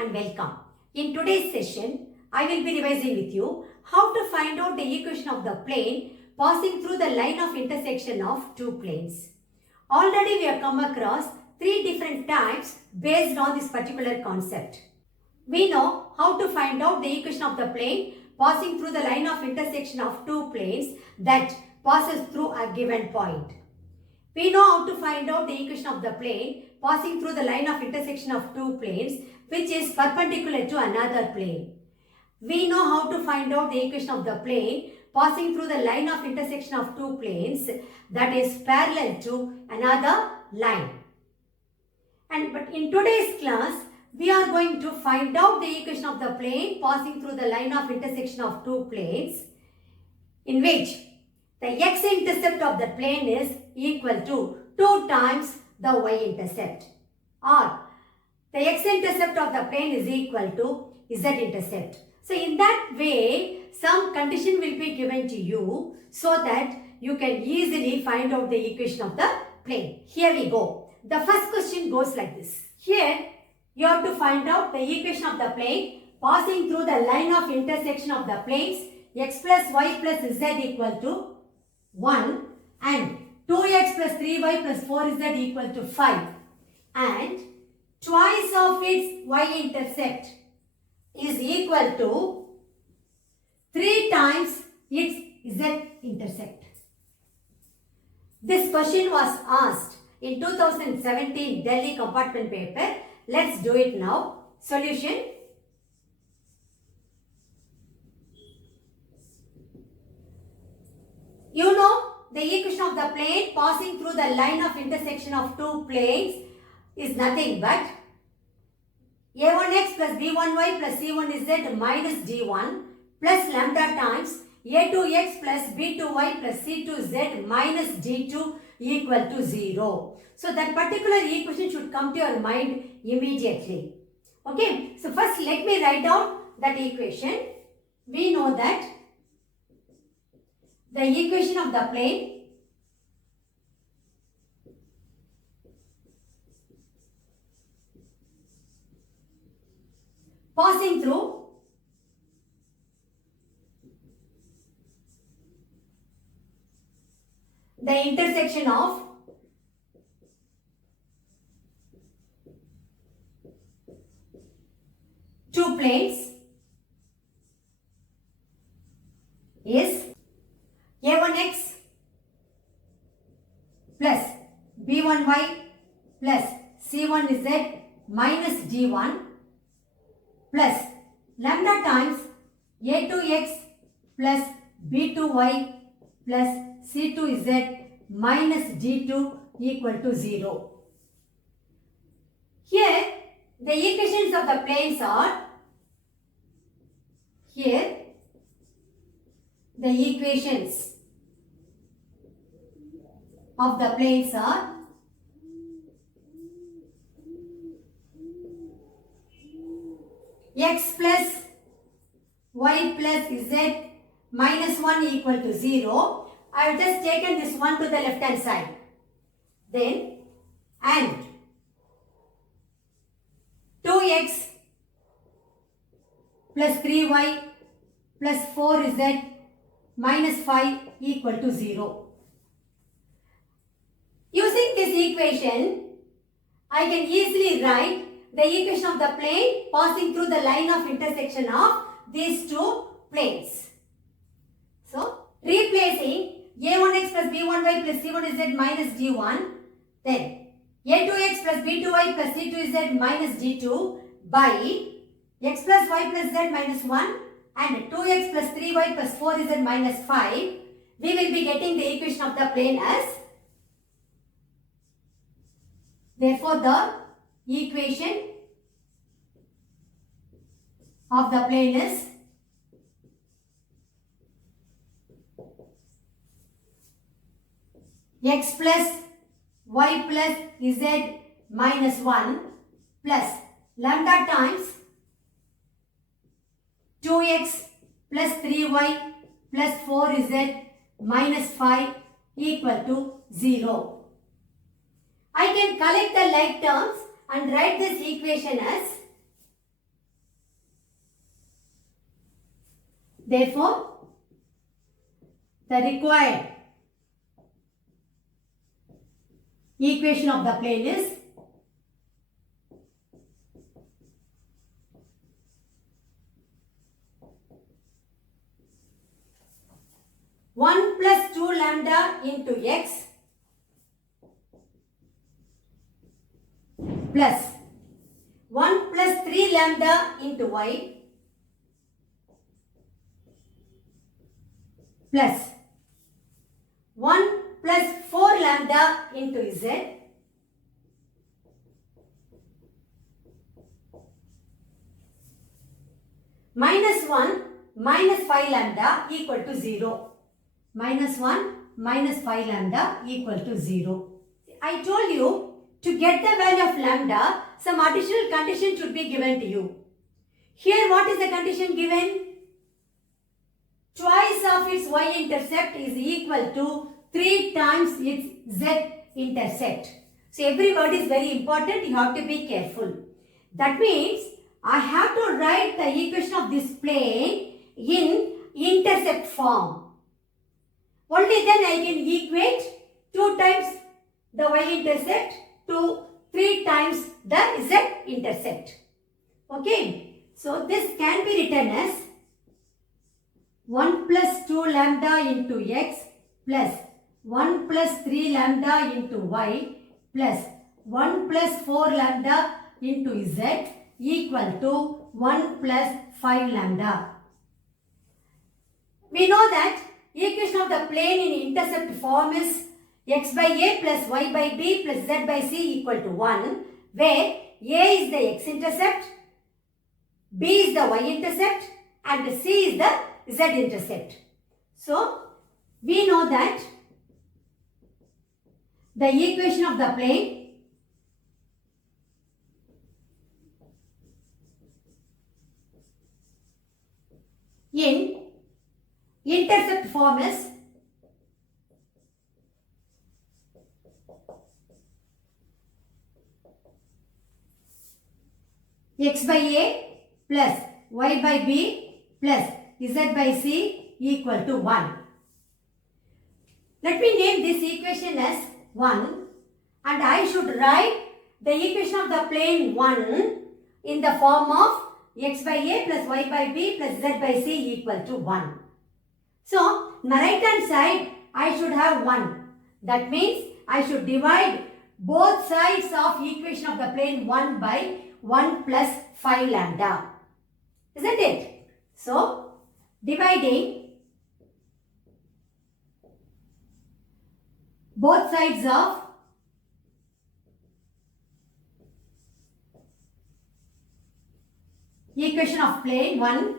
and welcome. In today's session, I will be revising with you how to find out the equation of the plane passing through the line of intersection of two planes. Already we have come across three different types based on this particular concept. We know how to find out the equation of the plane passing through the line of intersection of two planes that passes through a given point. We know how to find out the equation of the plane passing through the line of intersection of two planes which is perpendicular to another plane. We know how to find out the equation of the plane passing through the line of intersection of two planes that is parallel to another line. But in today's class, we are going to find out the equation of the plane passing through the line of intersection of two planes in which the x-intercept of the plane is equal to 2 times the y-intercept, or the x-intercept of the plane is equal to z-intercept. So in that way, some condition will be given to you so that you can easily find out the equation of the plane. Here we go. The first question goes like this. Here you have to find out the equation of the plane passing through the line of intersection of the planes x plus y plus z equal to 1 and 2x plus 3y plus 4z equal to 5 and twice of its y-intercept is equal to 3 times its z-intercept. This question was asked in 2017 Delhi compartment paper. Let's do it now. Solution. You know the equation of the plane passing through the line of intersection of two planes is nothing but a1x plus b1y plus c1z minus d1 plus lambda times a2x plus b2y plus c2z minus d2 equal to 0. So that particular equation should come to your mind immediately. Okay, so first let me write down that equation. We know that the equation of the plane passing through the intersection of two planes is a1x plus b1y plus c1z minus d1 plus lambda times a2x plus b2y plus c2z minus d2 equal to 0. Here the equations of the planes are, here the equations of the planes are x plus y plus z minus 1 equal to 0. I have just taken this one to the left hand side. Then and 2x plus 3y plus 4z minus 5 equal to 0. Using this equation, I can easily write the equation of the plane passing through the line of intersection of these two planes. So, replacing a1x plus b1y plus c1z minus d1, then a2x plus b2y plus c2z minus d2 by x plus y plus z minus 1 and 2x plus 3y plus 4z minus 5, we will be getting the equation of the plane as, therefore the equation of the plane is x plus y plus z minus 1 plus lambda times 2x plus 3y plus 4z minus 5 equal to 0. I can collect the like terms and write this equation as Therefore, the required equation of the plane is one plus 2 lambda into x plus 1 plus 3 lambda into y plus 1 plus 4 lambda into z minus 1 minus 5 lambda equal to 0. Minus 1 minus 5 lambda equal to 0. I told you to get the value of lambda, some additional condition should be given to you. Here what is the condition given? Twice of its y-intercept is equal to 3 times its z-intercept. So every word is very important, you have to be careful. That means I have to write the equation of this plane in intercept form. Only then I can equate 2 times the y-intercept to 3 times the z-intercept. Okay, so this can be written as 1 plus 2 lambda into x plus 1 plus 3 lambda into y plus 1 plus 4 lambda into z equal to 1 plus 5 lambda. We know that equation of the plane in intercept form is x by a plus y by b plus z by c equal to 1, where a is the x-intercept, b is the y-intercept and c is the z-intercept. So, we know that the equation of the plane in intercept form is x by a plus y by b plus z by c equal to 1. Let me name this equation as 1 and I should write the equation of the plane 1 in the form of x by a plus y by b plus z by c equal to 1. So, on the right hand side I should have 1. That means I should divide both sides of equation of the plane 1 by 1 plus 5 lambda. Isn't it? So, dividing both sides of equation of plane 1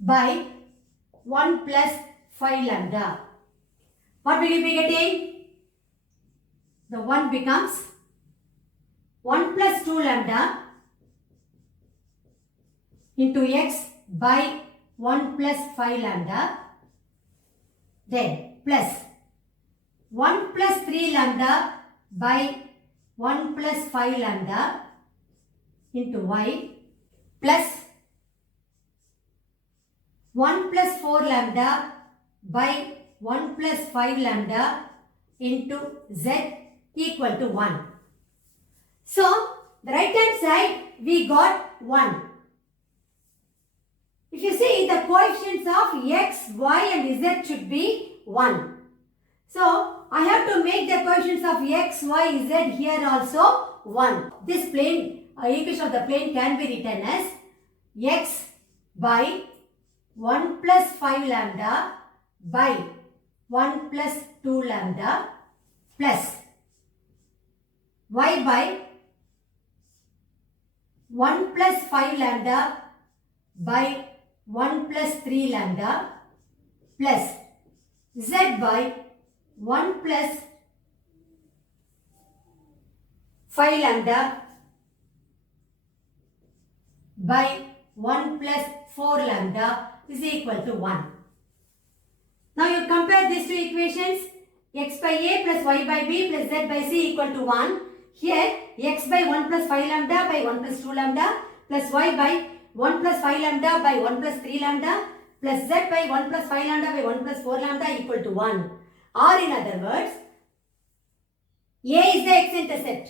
by 1 plus 5 lambda. What will you be getting? The 1 becomes 1 plus 2 lambda into x by 1 plus 5 lambda, then plus 1 plus 3 lambda by 1 plus 5 lambda into y plus 1 plus 4 lambda by 1 plus 5 lambda into z equal to 1. So, the right hand side we got 1. If you see, the coefficients of x, y and z should be 1. So, I have to make the coefficients of x, y, z here also 1. This plane, equation of the plane can be written as x by 1 plus 5 lambda by 1 plus 2 lambda plus y by 1 plus 5 lambda by 1 plus 3 lambda plus z by 1 plus 5 lambda by 1 plus 4 lambda is equal to 1. Now you compare these two equations, x by a plus y by b plus z by c equal to 1. Here x by 1 plus 5 lambda by 1 plus 2 lambda plus y by 1 plus 5 lambda by 1 plus 3 lambda plus z by 1 plus 5 lambda by 1 plus 4 lambda equal to 1. Or in other words, A is the x-intercept.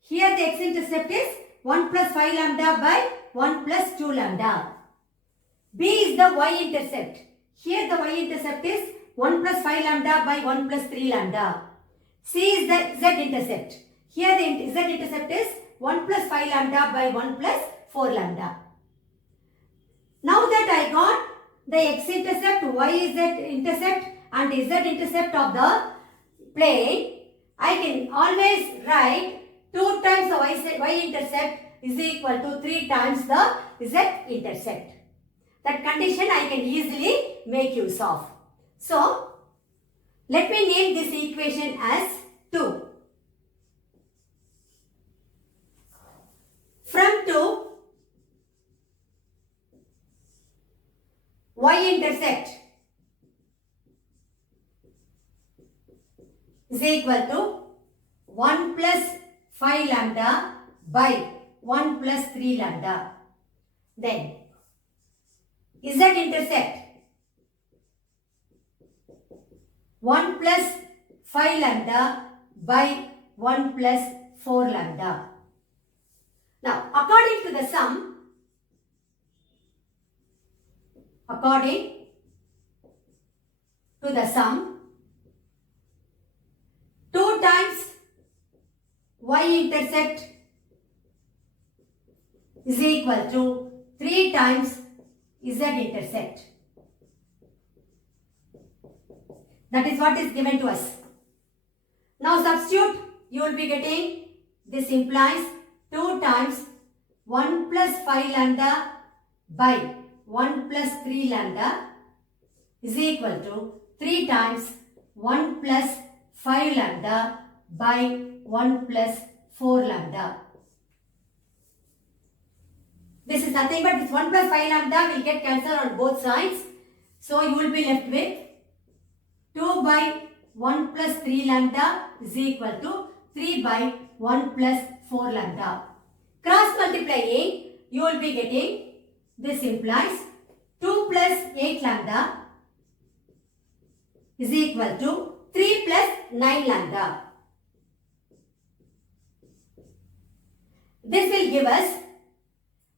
Here the x-intercept is 1 plus 5 lambda by 1 plus 2 lambda. B is the y-intercept. Here the y-intercept is 1 plus 5 lambda by 1 plus 3 lambda. C is the z-intercept. Here the z-intercept is 1 plus 5 lambda by 1 plus 4 lambda. Now that I got the x-intercept, y-intercept and z-intercept of the plane, I can always write 2 times the y-intercept is equal to 3 times the z-intercept. That condition I can easily make use of. So, let me name this equation as 2. From 2, y-intercept is equal to 1 plus 5 lambda by 1 plus 3 lambda. Then, z-intercept 1 plus 5 lambda by 1 plus 4 lambda. Now, according to the sum, 2 times y-intercept is equal to 3 times z-intercept. That is what is given to us. Now substitute, you will be getting, this implies 2 times 1 plus 5 lambda by 1 plus 3 lambda is equal to 3 times 1 plus 5 lambda by 1 plus 4 lambda. This is nothing but this 1 plus 5 lambda will get cancelled on both sides. So you will be left with 2 by 1 plus 3 lambda is equal to 3 by 1 plus 4 lambda. Cross multiplying, you will be getting, this implies 2 plus 8 lambda is equal to 3 plus 9 lambda. This will give us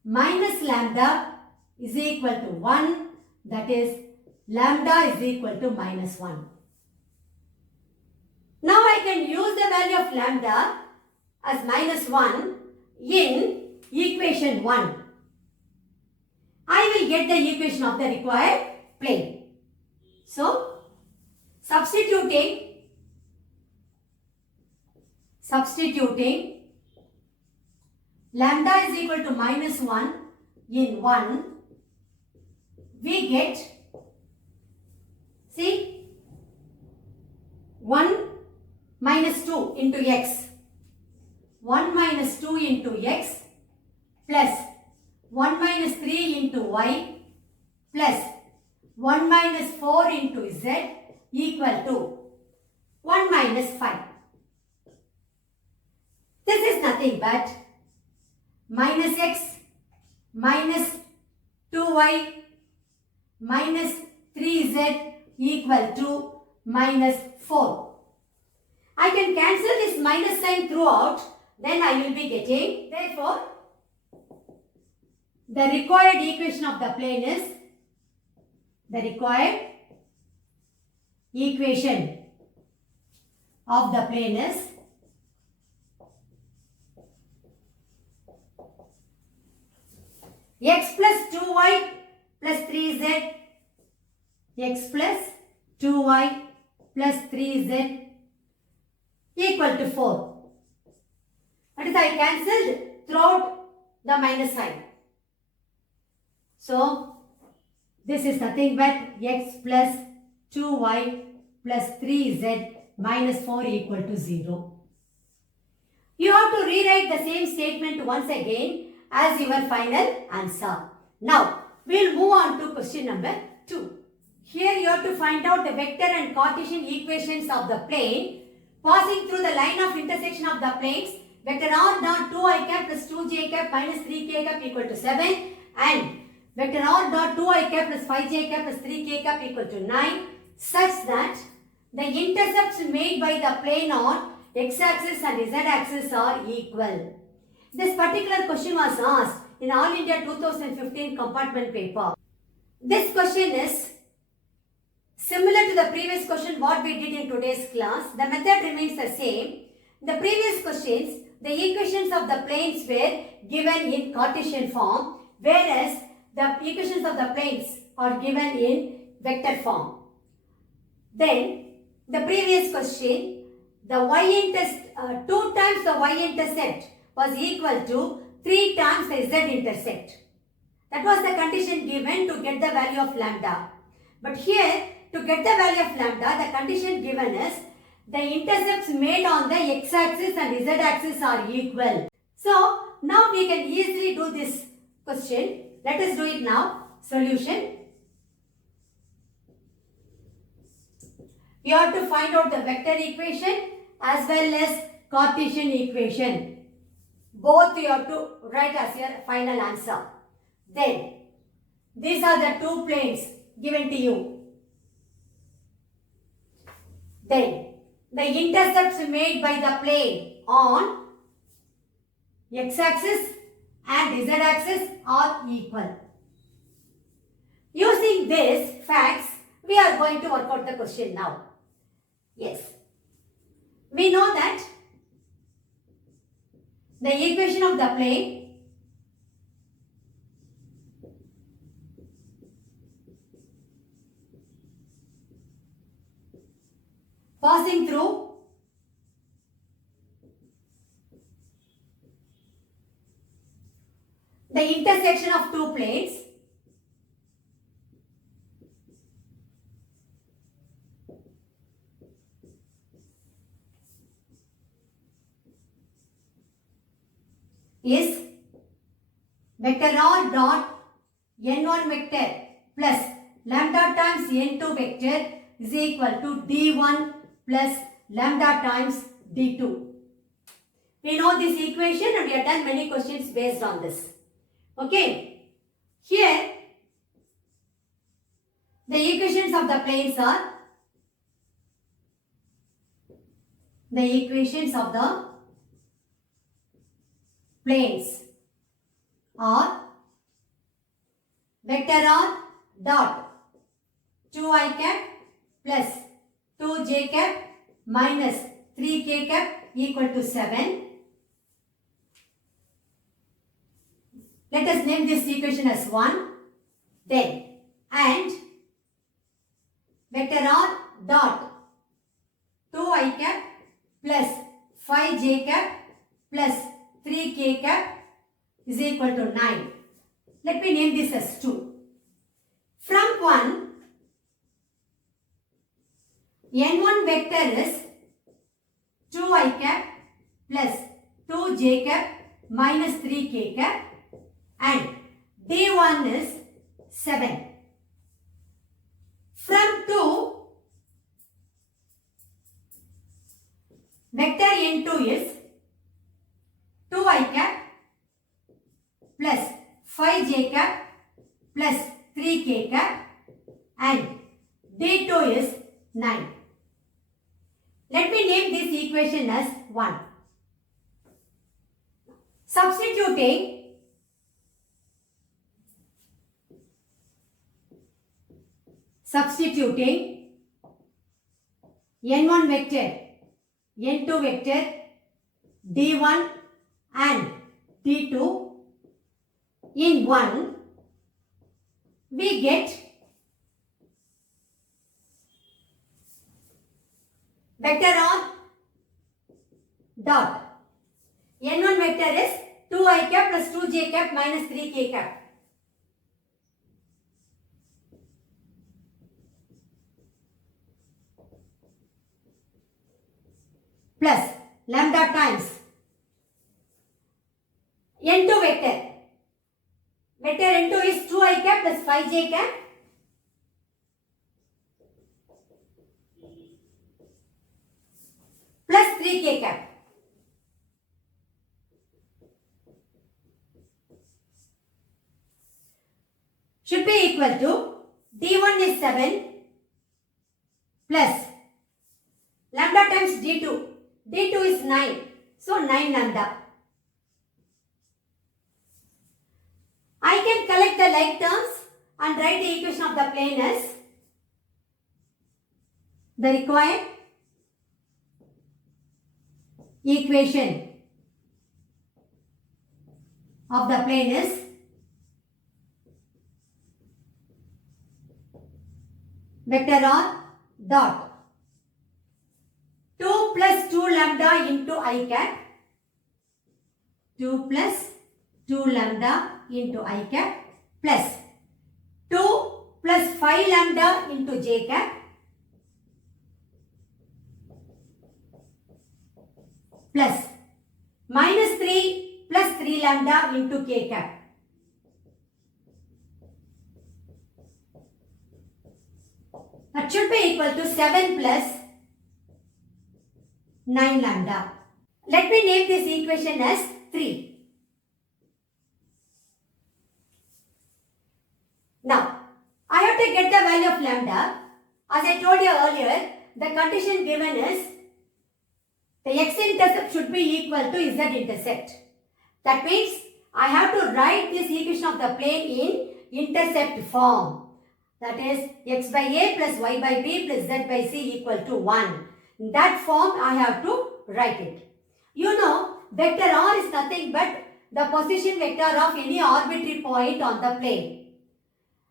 minus lambda is equal to 1, that is lambda is equal to minus 1. Now I can use the value of lambda as minus 1 in equation 1. I will get the equation of the required plane. So, substituting lambda is equal to minus 1 in 1, we get, see, 1 minus 2 into x, 1 minus 2 into x plus 1 minus 3 into y plus 1 minus 4 into z equal to 1 minus 5. This is nothing but minus x minus 2y minus 3z equal to minus 4. I can cancel this minus sign throughout, then I will be getting, therefore, the required equation of the plane is, x plus 2y plus 3z, x plus 2y plus 3z equal to 4. That is, I cancelled throughout the minus sign. So, this is nothing but x plus 2y plus 3z minus 4 equal to 0. You have to rewrite the same statement once again as your final answer. Now, we will move on to question number 2. Here you have to find out the vector and Cartesian equations of the plane passing through the line of intersection of the planes vector r dot 2i cap plus 2j cap minus 3k cap equal to 7 and vector r dot 2i cap plus 5j cap plus 3k cap equal to 9 such that the intercepts made by the plane on x-axis and z-axis are equal. This particular question was asked in All India 2015 compartment paper. This question is similar to the previous question what we did in today's class. The method remains the same. In the previous questions, the equations of the planes were given in Cartesian form, whereas the equations of the planes are given in vector form. Then, the previous question, the y-intercept, 2 times the y-intercept was equal to 3 times the z-intercept. That was the condition given to get the value of lambda. But here, to get the value of lambda, the condition given is the intercepts made on the x-axis and z-axis are equal. So, now we can easily do this question. Let us do it now. Solution. We have to find out the vector equation as well as Cartesian equation. Both you have to write as your final answer. Then, these are the 2 planes given to you. Then, the intercepts made by the plane on x-axis and z-axis are equal. Using these facts, we are going to work out the question now. Yes. We know that the equation of the plane passing through the intersection of 2 planes is vector r dot n1 vector plus lambda times n2 vector is equal to d1 plus lambda times d2. We know this equation and we have done many questions based on this. Okay. Here, the equations of the planes are vector r dot 2i cap plus 2j cap minus 3k cap equal to 7. Let us name this equation as 1. Then, and vector r dot 2i cap plus 5j cap plus 3k cap is equal to 9. Let me name this as 2. From 1, n1 vector is 2i cap plus 2j cap minus 3k cap and d1 is 7. From 2, vector n2 is 2i cap plus 5j cap plus 3k cap and d2 is 9. Let me name this equation as 1. Substituting n1 vector, n2 vector, d1 and d2 in 1, we get vector r dot n1 vector is 2i cap plus 2j cap minus 3k cap plus lambda times n2 vector. Vector n2 is 2i cap plus 5j cap plus 3k cap should be equal to d1 is 7 plus lambda times d2. d2 is 9. So 9 lambda. I can collect the like terms and write the equation of the plane as the required equation of the plane is vector r dot 2 plus 2 lambda into I cap, 2 plus 2 lambda into I cap plus 2 plus 5 lambda into j cap plus minus 3 plus 3 lambda into k cap. That should be equal to 7 plus 9 lambda. Let me name this equation as 3. Now, I have to get the value of lambda. As I told you earlier, the condition given is the x-intercept should be equal to z-intercept. That means I have to write this equation of the plane in intercept form. That is x by a plus y by b plus z by c equal to 1. In that form I have to write it. You know, vector r is nothing but the position vector of any arbitrary point on the plane.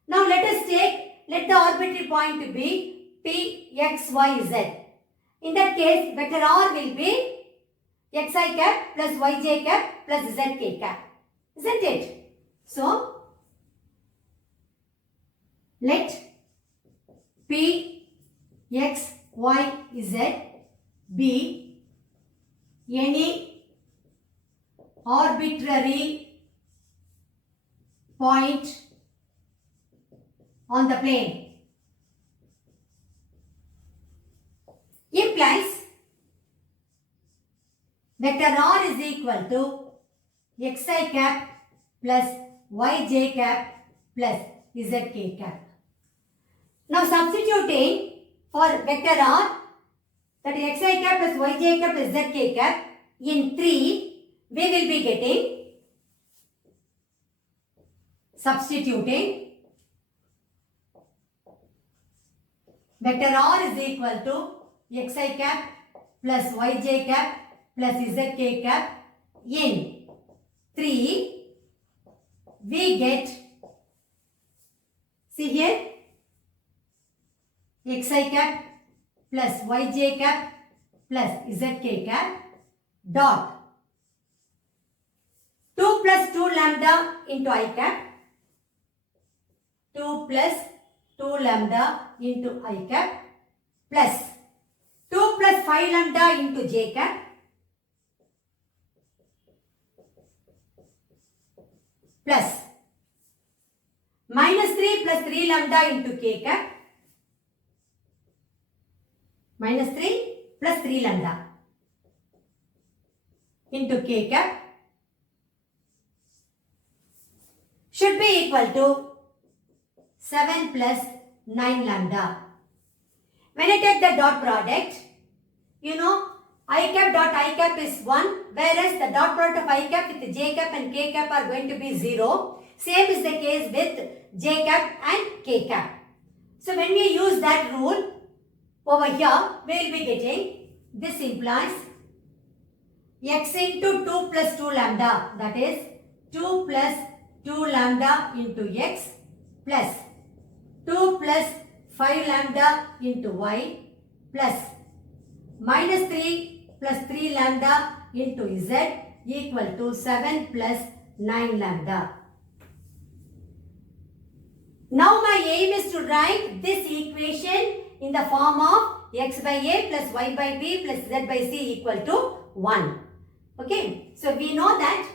Now let the arbitrary point be p, x, y, z. In that case, vector r will be xi cap plus yj cap plus zk cap. Isn't it? So, let p, x, y, z be any arbitrary point on the plane. Implies vector r is equal to xi cap plus yj cap plus zk cap. Now substituting for vector r, that is xi cap plus yj cap plus zk cap, in 3 we will be getting, substituting vector r is equal to xi cap plus yj cap plus zk cap. In 3 we get, see here, xi cap plus yj cap plus zk cap dot 2 plus 2 lambda into I cap, 2 plus 2 lambda into I cap plus 2 plus 5 lambda into j cap plus minus 3 plus 3 lambda into k cap, minus 3 plus 3 lambda into k cap should be equal to 7 plus 9 lambda. When I take the dot product, you know, I cap dot I cap is 1, whereas the dot product of I cap with j cap and k cap are going to be 0. Same is the case with j cap and k cap. So when we use that rule, over here we will be getting, this implies x into 2 plus 2 lambda, that is 2 plus 2 lambda into x plus 2 plus 5 lambda into y plus minus 3 plus 3 lambda into z equal to 7 plus 9 lambda. Now my aim is to write this equation in the form of x by a plus y by b plus z by c equal to 1. Okay, so we know that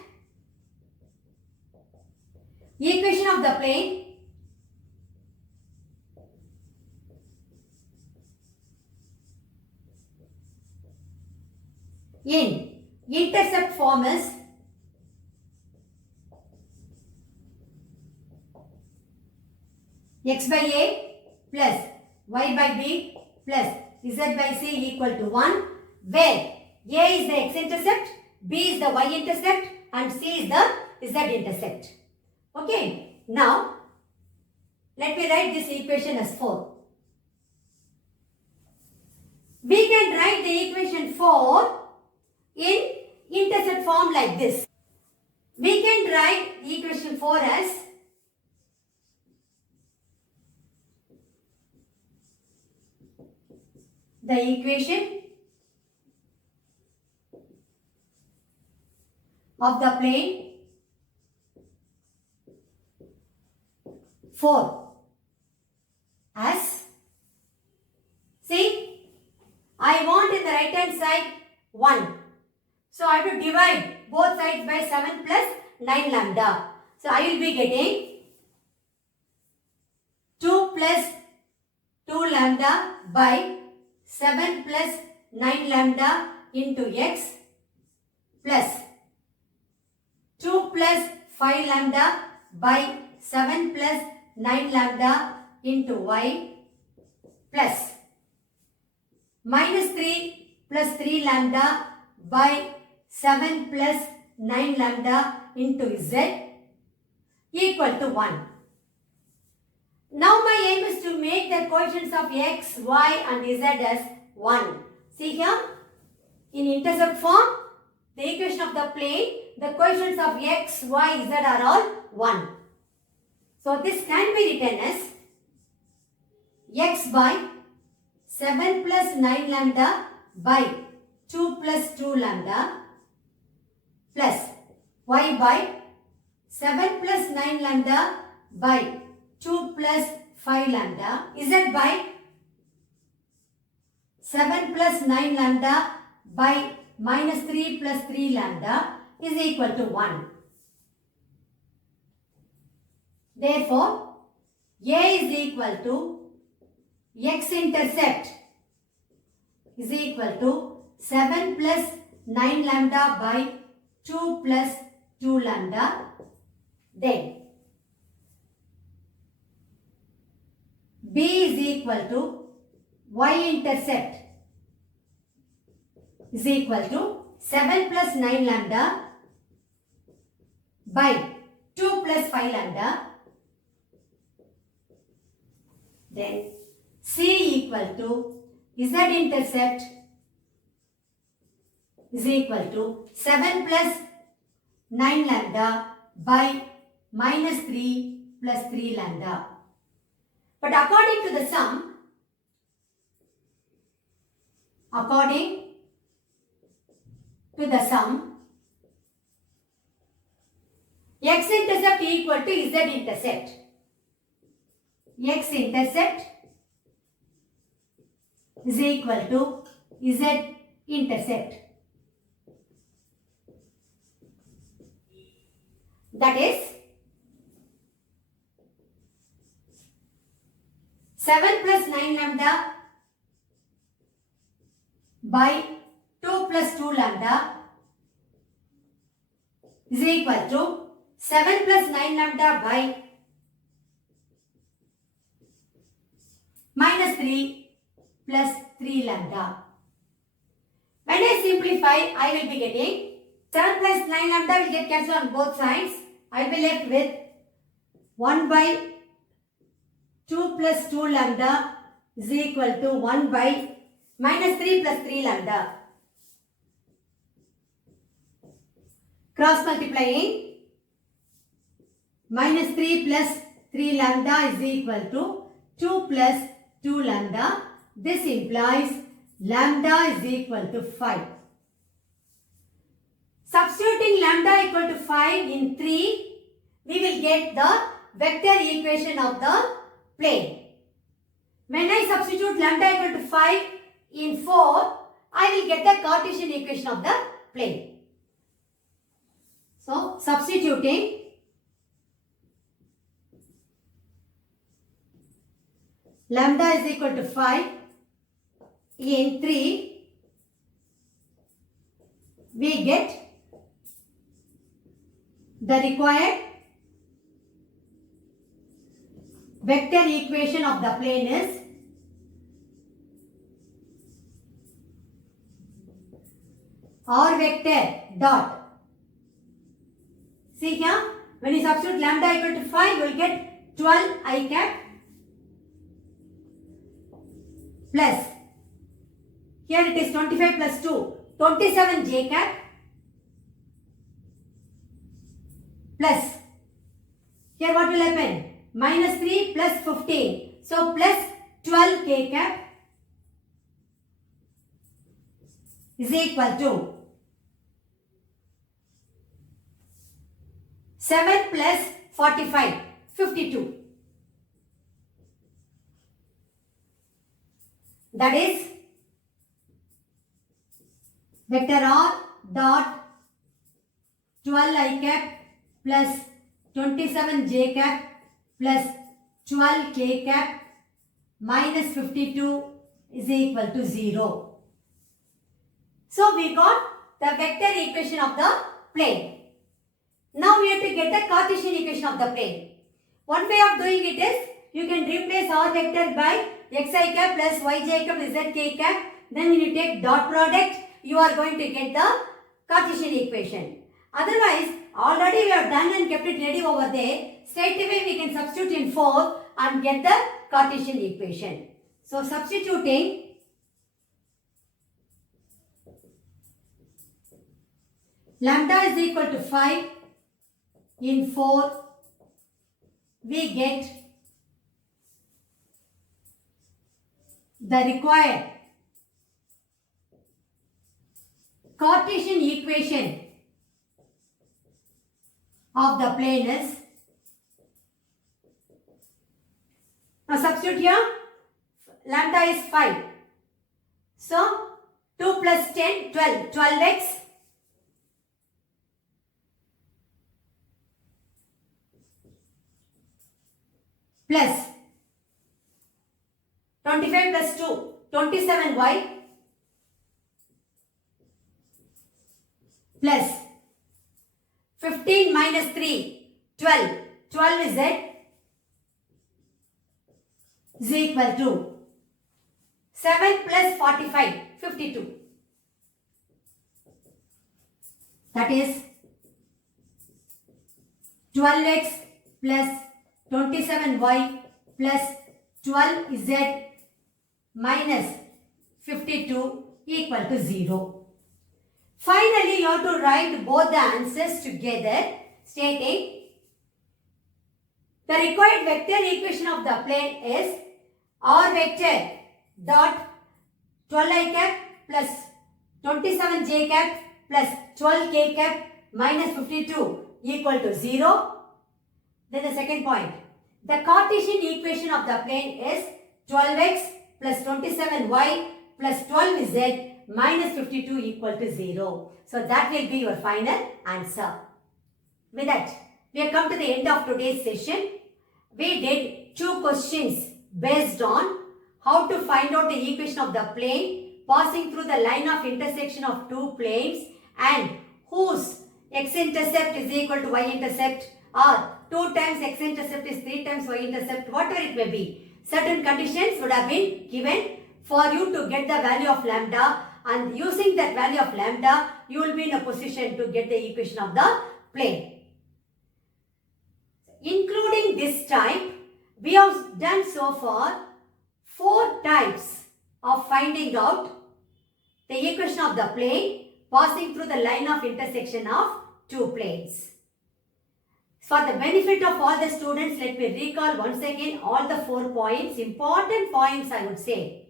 equation of the plane in intercept form is x by a plus y by b plus z by c equal to 1, where a is the x-intercept, b is the y-intercept and c is the z-intercept. Okay, now let me write this equation as 4. We can write the equation 4 in intercept form like this. We can write equation 4 as the equation of the plane 4 as, see, I want in the right hand side 1. So I have to divide both sides by 7 plus 9 lambda. So I will be getting 2 plus 2 lambda by 7 plus 9 lambda into x plus 2 plus 5 lambda by 7 plus 9 lambda into y plus minus 3 plus 3 lambda by 7 plus 9 lambda into z equal to 1. Now my aim is to make the coefficients of x, y and z as 1. See here, in intercept form, the equation of the plane, the coefficients of x, y, z are all 1. So this can be written as x by 7 plus 9 lambda by 2 plus 2 lambda plus y by 7 plus 9 lambda by 2 plus 5 lambda, z by 7 plus 9 lambda by minus 3 plus 3 lambda is equal to 1. Therefore, A is equal to x-intercept is equal to 7 plus 9 lambda by 2 plus 2 lambda. Then B is equal to y-intercept is equal to 7 plus 9 lambda by 2 plus 5 lambda. Then C equal to z-intercept is equal to 7 plus 9 lambda by minus 3 plus 3 lambda. But according to the sum, x-intercept equal to z-intercept. X-intercept is equal to z-intercept. That is 7 plus 9 lambda by 2 plus 2 lambda is equal to 7 plus 9 lambda by minus 3 plus 3 lambda. When I simplify, I will be getting 7 plus 9 lambda will get cancelled on both sides. I will be left with 1 by 2 plus 2 lambda is equal to 1 by minus 3 plus 3 lambda. Cross multiplying, minus 3 plus 3 lambda is equal to 2 plus 2 lambda. This implies lambda is equal to 5. Substituting lambda equal to 5 in 3, we will get the vector equation of the plane. When I substitute lambda equal to 5 in 4, I will get the Cartesian equation of the plane. So, substituting lambda is equal to 5 in 3, we get the required vector equation of the plane is r vector dot. See here, when you substitute lambda equal to 5, you will get 12 I cap plus, here it is 25 plus 2, 27 j cap plus, here what will happen? Minus 3 plus 15. So plus 12 k cap is equal to 7 plus 45, 52. That is vector r dot 12 I cap plus 27 j cap plus 12 k cap minus 52 is equal to 0. So we got the vector equation of the plane. Now we have to get the Cartesian equation of the plane. One way of doing it is, you can replace r vector by xi cap plus yj cap zk cap. Then when you take dot product, you are going to get the Cartesian equation. Otherwise, already we have done and kept it ready over there. Straight away we can substitute in 4 and get the Cartesian equation. So substituting lambda is equal to 5 in 4, we get the required Cartesian equation of the plane is, now substitute here, lambda is 5. So 2 plus 10, 12, 12x plus 25 plus 2, 27y plus 15 minus 3, 12. 12 is equal to 7 plus 45, 52. That is 12x plus 27y plus 12z minus 52 equal to 0. Finally, you have to write both the answers together, stating the required vector equation of the plane is r vector dot 12 I cap plus 27 j cap plus 12 k cap minus 52 equal to 0. Then the second point, the Cartesian equation of the plane is 12x plus 27y plus 12z minus 52 equal to 0. So that will be your final answer. With that, we have come to the end of today's session. We did 2 questions based on how to find out the equation of the plane passing through the line of intersection of 2 planes and whose x-intercept is equal to y-intercept, or 2 times x-intercept is 3 times y-intercept, whatever it may be. Certain conditions would have been given for you to get the value of lambda, and using that value of lambda, you will be in a position to get the equation of the plane. Including this type, we have done so far 4 types of finding out the equation of the plane passing through the line of intersection of 2 planes. For the benefit of all the students, let me recall once again all the 4 points, important points I would say.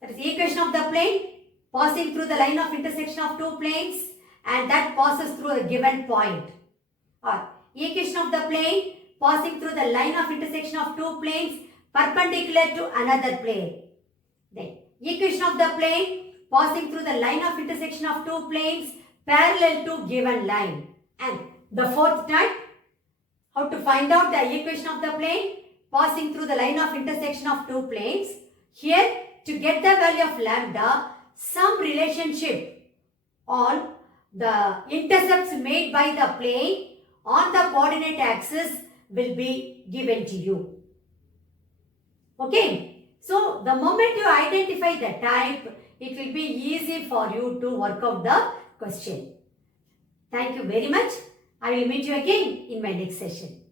That is the equation of the plane passing through the line of intersection of 2 planes and that passes through a given point. Or equation of the plane passing through the line of intersection of 2 planes perpendicular to another plane. Then equation of the plane passing through the line of intersection of 2 planes parallel to given line. And the 4th type, how to find out the equation of the plane passing through the line of intersection of 2 planes. Here, to get the value of lambda, some relationship on the intercepts made by the plane on the coordinate axis will be given to you. Okay. So the moment you identify the type, it will be easy for you to work out the question. Thank you very much. I will meet you again in my next session.